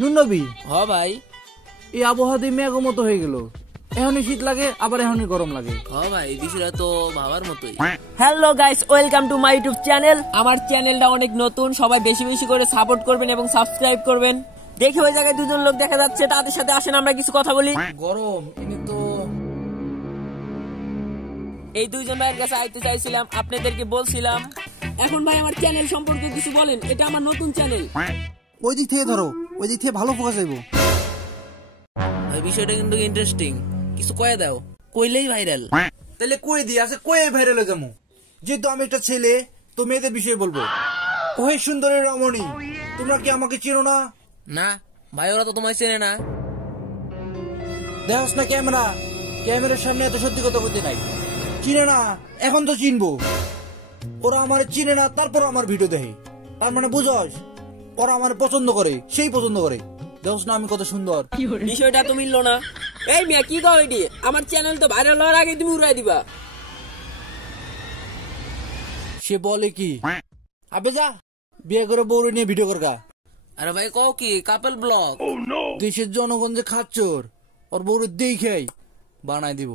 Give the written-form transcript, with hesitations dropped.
নুন নবী হ ভাই। এই আবহাওয়া দিয়ে মেঘ মতো হয়ে গেল, এখনই শীত লাগে আবার এখনই গরম লাগে। হ ভাই, বিষয়টা তো ভাবার মতোই। Hello guys, welcome to my YouTube channel. আমার চ্যানেলটা অনেক নতুন, সবাই বেশি বেশি করে সাপোর্ট করবেন এবং সাবস্ক্রাইব করবেন। দেখে ওই জায়গায় দুজন লোক দেখা যাচ্ছে, তাদের সাথে আসেন আমরা কিছু কথা বলি। গরম ইনি তো এই দুইজন ভাইয়ের কাছে আইতে চাইছিলাম, আপনাদেরকে বলছিলাম। এখন ভাই আমার চ্যানেল সম্পর্কে কিছু বলেন, এটা আমার নতুন চ্যানেল। ওই দিক থেকে ধরো, ওই দিক থেকে ভালো ফোকাস যাইব। ভাই বিষয়টা কিন্তু ইন্টারেস্টিং, কিছু কয়ে দাও, কইলেই ভাইরাল। তাহলে কই দিয়ে আছে, কই ভাইরাল হয়ে যাবো। যেহেতু আমি একটা ছেলে, তো মেয়েদের বিষয়ে বলবো। ওহে সুন্দরী রমণী, তোমরা কি আমাকে চেনো না? না ভাই, ওরা তো তোমায় চেনে না। দেখছ না ক্যামেরা, ক্যামেরার সামনে এত সত্যি কথা বলতে নাই। চিনে না, এখন তো চিনবো। ওরা আমার চিনে না, তারপর আমার ভিডিও দেখে, তার মানে বুঝস ওরা আমার পছন্দ করে, সেই পছন্দ করে। দেখছ না আমি কত সুন্দর। বিষয়টা তো মিললো না। এই মিয়া কি কও এটি? আমার চ্যানেল তো ভাইরাল হওয়ার আগে তুমি উড়াই দিবা। সে বলে কি, আবে যা বিয়ে করে বউরে নিয়ে ভিডিও করগা। আরে ভাই কও কি, কাপল ব্লগ। দেশের জনগণ যে খাচ্চোর, ওর বউরে দেখেই বানাই দিব।